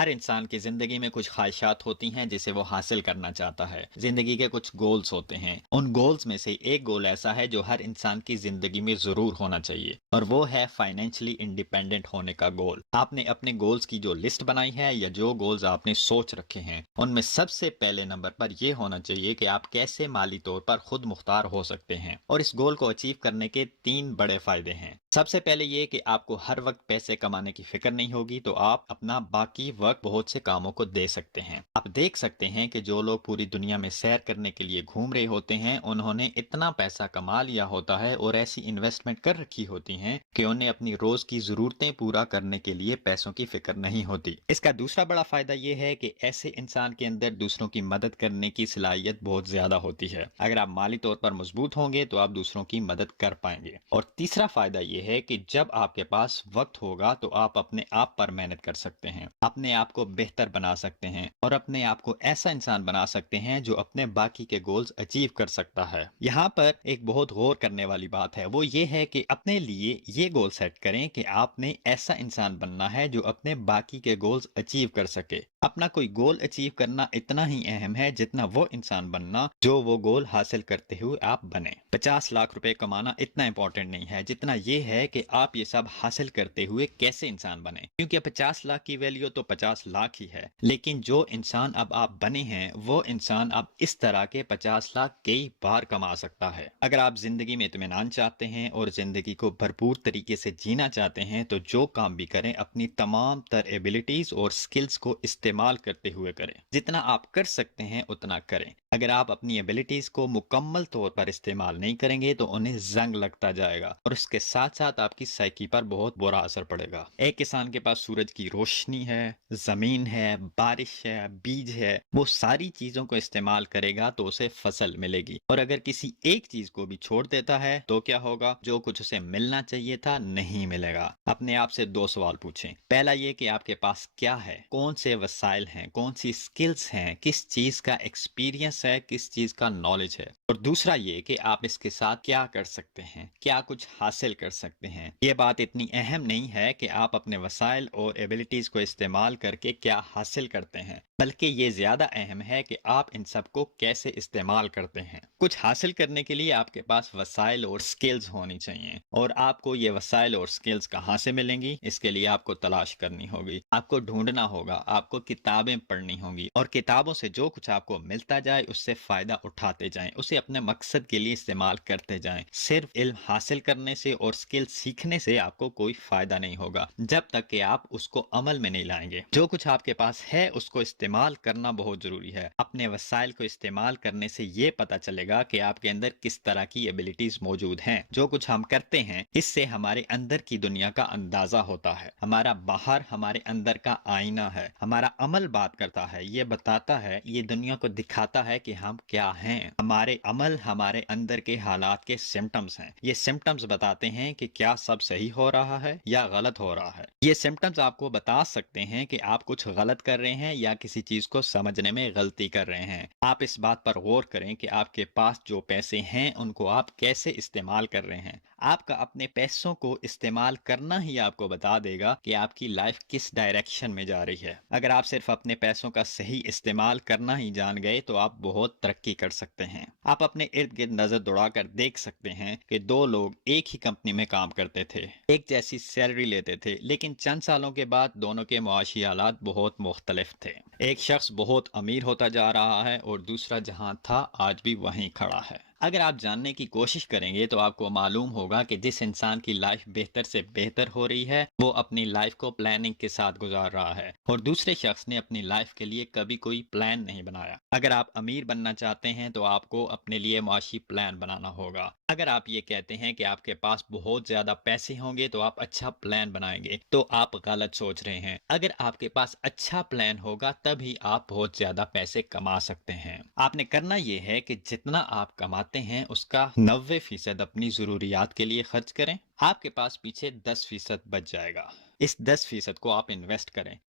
ہر انسان کی زندگی میں کچھ خواہشات ہوتی ہیں جسے وہ حاصل کرنا چاہتا ہے۔ زندگی کے کچھ گولز ہوتے ہیں، ان گولز میں سے ایک گول ایسا ہے جو ہر انسان کی زندگی میں ضرور ہونا چاہیے، اور وہ ہے فائنینشلی انڈیپینڈنٹ ہونے کا گول۔ آپ نے اپنے گولز کی جو لسٹ بنائی ہے یا جو گولز آپ نے سوچ رکھے ہیں، ان میں سب سے پہلے نمبر پر یہ ہونا چاہیے کہ آپ کیسے مالی طور پر خود مختار ہو سکتے ہیں، اور اس گول کو اچیو کرنے کے 3 بڑے فائدے ہیں۔ سب سے پہلے یہ کہ آپ کو ہر وقت پیسے کمانے کی فکر نہیں ہوگی، تو آپ اپنا باقی وقت بہت سے کاموں کو دے سکتے ہیں۔ آپ دیکھ سکتے ہیں کہ جو لوگ پوری دنیا میں سیر کرنے کے لیے گھوم رہے ہوتے ہیں، انہوں نے اتنا پیسہ کما لیا ہوتا ہے اور ایسی انویسٹمنٹ کر رکھی ہوتی ہیں کہ انہیں اپنی روز کی ضرورتیں پورا کرنے کے لیے پیسوں کی فکر نہیں ہوتی۔ اس کا دوسرا بڑا فائدہ یہ ہے کہ ایسے انسان کے اندر دوسروں کی مدد کرنے کی صلاحیت بہت زیادہ ہوتی ہے۔ اگر آپ مالی طور پر مضبوط ہوں گے تو آپ دوسروں کی مدد کر پائیں گے۔ اور تیسرا فائدہ یہ ہے کہ جب آپ کے پاس وقت ہوگا تو آپ اپنے آپ پر محنت کر سکتے ہیں، اپنے آپ کو بہتر بنا سکتے ہیں، اور اپنے آپ کو ایسا انسان بنا سکتے ہیں جو اپنے باقی کے گولز اچیو کر سکتا ہے۔ یہاں پر ایک بہت غور کرنے والی بات ہے، وہ یہ ہے کہ اپنے لیے یہ گول سیٹ کریں کہ آپ نے ایسا انسان بننا ہے جو اپنے باقی کے گولز اچیو کر سکے۔ اپنا کوئی گول اچیو کرنا اتنا ہی اہم ہے جتنا وہ انسان بننا جو وہ گول حاصل کرتے ہوئے آپ بنے۔ 50 لاکھ روپے کمانا اتنا امپورٹنٹ نہیں ہے جتنا یہ ہے کہ آپ یہ سب حاصل کرتے ہوئے کیسے انسان بنے، کیونکہ 50 لاکھ کی ویلیو تو 50 لاکھ ہی ہے، لیکن جو انسان اب آپ بنے ہیں وہ انسان اب اس طرح کے 50 لاکھ کئی بار کما سکتا ہے۔ اگر آپ زندگی میں اطمینان چاہتے ہیں اور زندگی کو بھرپور طریقے سے جینا چاہتے ہیں تو جو کام بھی کریں اپنی تمام تر ایبلٹیز اور سکلز کو استعمال کرتے ہوئے کریں۔ جتنا آپ کر سکتے ہیں اتنا کریں۔ اگر آپ اپنی ایبلٹیز کو مکمل طور پر استعمال نہیں کریں گے تو انہیں زنگ لگتا جائے گا، اور اس کے ساتھ ساتھ آپ کی سائیکی پر بہت برا اثر پڑے گا۔ ایک کسان کے پاس سورج کی روشنی ہے، زمین ہے، بارش ہے، بیج ہے، وہ ساری چیزوں کو استعمال کرے گا تو اسے فصل ملے گی، اور اگر کسی ایک چیز کو بھی چھوڑ دیتا ہے تو کیا ہوگا؟ جو کچھ اسے ملنا چاہیے تھا نہیں ملے گا۔ اپنے آپ سے 2 سوال پوچھیں۔ پہلا یہ کہ آپ کے پاس کیا ہے، کون سے وسائل ہیں، کون سی سکلز ہیں، کس چیز کا ایکسپیرینس ہے، کس چیز کا نالج ہے، اور دوسرا یہ کہ آپ اس کے ساتھ کیا کر سکتے ہیں، کیا کچھ حاصل کر سکتے ہیں۔ یہ بات اتنی اہم نہیں ہے کہ آپ اپنے وسائل اور ایبلٹیز کو استعمال کر کے کیا حاصل کرتے ہیں، بلکہ یہ زیادہ اہم ہے کہ آپ ان سب کو کیسے استعمال کرتے ہیں۔ کچھ حاصل کرنے کے لیے آپ کے پاس وسائل اور سکلز ہونی چاہیے، اور آپ کو یہ وسائل اور سکلز کہاں سے ملیں گی؟ اس کے لیے آپ کو تلاش کرنی ہوگی، آپ کو ڈھونڈنا ہوگا، آپ کو کتابیں پڑھنی ہوں گی، اور کتابوں سے جو کچھ آپ کو ملتا جائے اس سے فائدہ اٹھاتے جائیں، اسے اپنے مقصد کے لیے استعمال کرتے جائیں۔ صرف علم حاصل کرنے سے اور سکل سیکھنے سے آپ کو کوئی فائدہ نہیں ہوگا جب تک کہ آپ اس کو عمل میں نہیں لائیں گے۔ جو کچھ آپ کے پاس ہے اس کو استعمال کرنا بہت ضروری ہے۔ اپنے وسائل کو استعمال کرنے سے یہ پتہ چلے گا کہ آپ کے اندر کس طرح کی ایبلٹیز موجود ہیں۔ جو کچھ ہم کرتے ہیں اس سے ہمارے اندر کی دنیا کا اندازہ ہوتا ہے۔ ہمارا باہر ہمارے اندر کا آئینہ ہے۔ ہمارا عمل بات کرتا ہے، یہ بتاتا ہے، یہ دنیا کو دکھاتا ہے کہ ہم کیا ہیں۔ ہمارے عمل ہمارے اندر کے حالات کے سمٹمز ہیں۔ یہ سمٹمز بتاتے ہیں کہ کیا سب صحیح ہو رہا ہے یا غلط ہو رہا ہے۔ یہ سمٹمز آپ کو بتا سکتے ہیں کہ آپ کچھ غلط کر رہے ہیں یا کسی چیز کو سمجھنے میں غلطی کر رہے ہیں۔ آپ اس بات پر غور کریں کہ آپ کے پاس جو پیسے ہیں ان کو آپ کیسے استعمال کر رہے ہیں۔ آپ کا اپنے پیسوں کو استعمال کرنا ہی آپ کو بتا دے گا کہ آپ کی لائف کس ڈائریکشن میں جا رہی ہے۔ اگر آپ صرف اپنے پیسوں کا صحیح استعمال کرنا ہی جان گئے تو آپ بہت ترقی کر سکتے ہیں۔ آپ اپنے ارد گرد نظر دوڑا کر دیکھ سکتے ہیں کہ 2 لوگ ایک ہی کمپنی میں کام کرتے تھے، ایک جیسی سیلری لیتے تھے، لیکن چند سالوں کے بعد دونوں کے معاشی حالات بہت مختلف تھے۔ ایک شخص بہت امیر ہوتا جا رہا ہے اور دوسرا جہاں تھا آج بھی وہیں کھڑا ہے۔ اگر آپ جاننے کی کوشش کریں گے تو آپ کو معلوم ہوگا کہ جس انسان کی لائف بہتر سے بہتر ہو رہی ہے وہ اپنی لائف کو پلاننگ کے ساتھ گزار رہا ہے، اور دوسرے شخص نے اپنی لائف کے لیے کبھی کوئی پلان نہیں بنایا۔ اگر آپ امیر بننا چاہتے ہیں تو آپ کو اپنے لیے معاشی پلان بنانا ہوگا۔ اگر آپ یہ کہتے ہیں کہ آپ کے پاس بہت زیادہ پیسے ہوں گے تو آپ اچھا پلان بنائیں گے تو آپ غلط سوچ رہے ہیں۔ اگر آپ کے پاس اچھا پلان ہوگا تبھی آپ بہت زیادہ پیسے کما سکتے ہیں۔ آپ نے کرنا یہ ہے کہ جتنا آپ کماتے ہیں اس کا 90% اپنی ضروریات کے لیے خرچ کریں۔ آپ کے پاس پیچھے 10% بچ جائے گا۔ اس 10% کو آپ انویسٹ کریں۔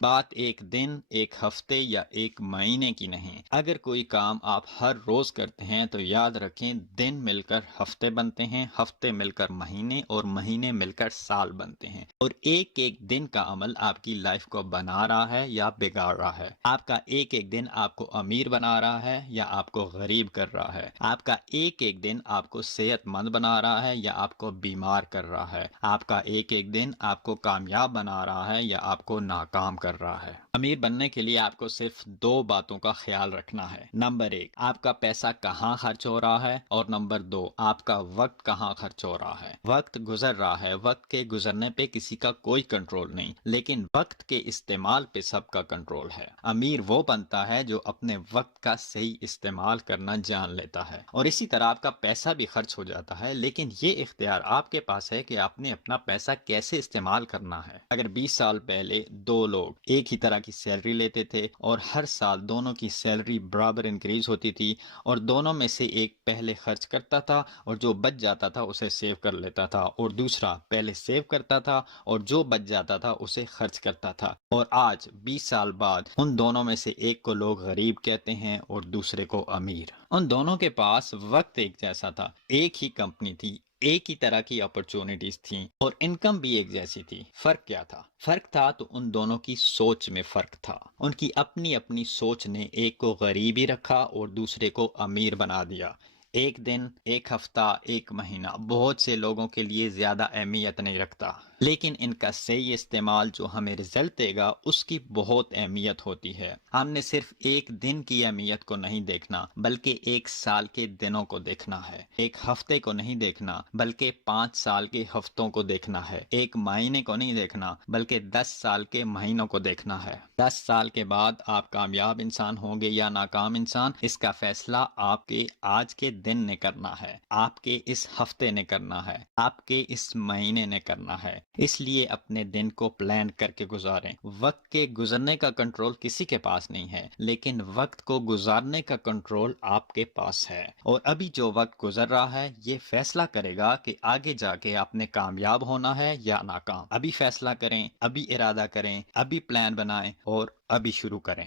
بات ایک دن، ایک ہفتے یا ایک مہینے کی نہیں۔ اگر کوئی کام آپ ہر روز کرتے ہیں تو یاد رکھیں دن مل کر ہفتے بنتے ہیں، ہفتے مل کر مہینے اور مہینے مل کر سال بنتے ہیں، اور ایک ایک دن کا عمل آپ کی لائف کو بنا رہا ہے یا بگاڑ رہا ہے۔ آپ کا ایک ایک دن آپ کو امیر بنا رہا ہے یا آپ کو غریب کر رہا ہے۔ آپ کا ایک ایک دن آپ کو صحت مند بنا رہا ہے یا آپ کو بیمار کر رہا ہے۔ آپ کا ایک ایک دن آپ کو کامیاب بنا رہا ہے یا آپ کو ناکام کر رہا ہے۔ امیر بننے کے لیے آپ کو صرف دو باتوں کا خیال رکھنا ہے۔ نمبر ایک، آپ کا پیسہ کہاں خرچ ہو رہا ہے، اور نمبر دو، آپ کا وقت کہاں خرچ ہو رہا ہے۔ وقت گزر رہا ہے، وقت کے گزرنے پہ کسی کا کوئی کنٹرول نہیں، لیکن وقت کے استعمال پہ سب کا کنٹرول ہے۔ امیر وہ بنتا ہے جو اپنے وقت کا صحیح استعمال کرنا جان لیتا ہے، اور اسی طرح آپ کا پیسہ بھی خرچ ہو جاتا ہے، لیکن یہ اختیار آپ کے پاس ہے کہ آپ نے اپنا پیسہ کیسے استعمال کرنا ہے۔ اگر 20 سال پہلے دو لوگ ایک ہی طرح کی سیلری لیتے تھے اور ہر سال دونوں کی سیلری برابر انکریز ہوتی تھی، اور دونوں میں سے ایک پہلے خرچ کرتا تھا اور جو بچ جاتا تھا اسے سیو کر لیتا تھا، اور دوسرا پہلے سیو کرتا تھا اور جو بچ جاتا تھا اسے خرچ کرتا تھا، اور آج 20 سال بعد ان دونوں میں سے ایک کو لوگ غریب کہتے ہیں اور دوسرے کو امیر۔ ان دونوں کے پاس وقت ایک جیسا تھا، ایک ہی کمپنی تھی، ایک ہی طرح کی اپرچونٹیز تھیں، اور انکم بھی ایک جیسی تھی۔ فرق کیا تھا؟ فرق تھا تو ان دونوں کی سوچ میں فرق تھا۔ ان کی اپنی اپنی سوچ نے ایک کو غریب ہی رکھا اور دوسرے کو امیر بنا دیا۔ ایک دن، ایک ہفتہ، ایک مہینہ بہت سے لوگوں کے لیے زیادہ اہمیت نہیں رکھتا، لیکن ان کا صحیح استعمال جو ہمیں رزلٹ دے گا اس کی بہت اہمیت ہوتی ہے۔ ہم نے صرف ایک دن کی اہمیت کو نہیں دیکھنا بلکہ ایک سال کے دنوں کو دیکھنا ہے، ایک ہفتے کو نہیں دیکھنا بلکہ 5 سال کے ہفتوں کو دیکھنا ہے، ایک مہینے کو نہیں دیکھنا بلکہ 10 سال کے مہینوں کو دیکھنا ہے۔ 10 سال کے بعد آپ کامیاب انسان ہوں گے یا ناکام انسان، اس کا فیصلہ آپ کے آج کے دن نے کرنا ہے، آپ کے اس ہفتے نے کرنا ہے، آپ کے اس مہینے نے کرنا ہے۔ اس لیے اپنے دن کو پلان کر کے گزاریں۔ وقت کے گزرنے کا کنٹرول کسی کے پاس نہیں ہے، لیکن وقت کو گزارنے کا کنٹرول آپ کے پاس ہے، اور ابھی جو وقت گزر رہا ہے یہ فیصلہ کرے گا کہ آگے جا کے آپ نے کامیاب ہونا ہے یا ناکام۔ ابھی فیصلہ کریں، ابھی ارادہ کریں، ابھی پلان بنائیں اور ابھی شروع کریں۔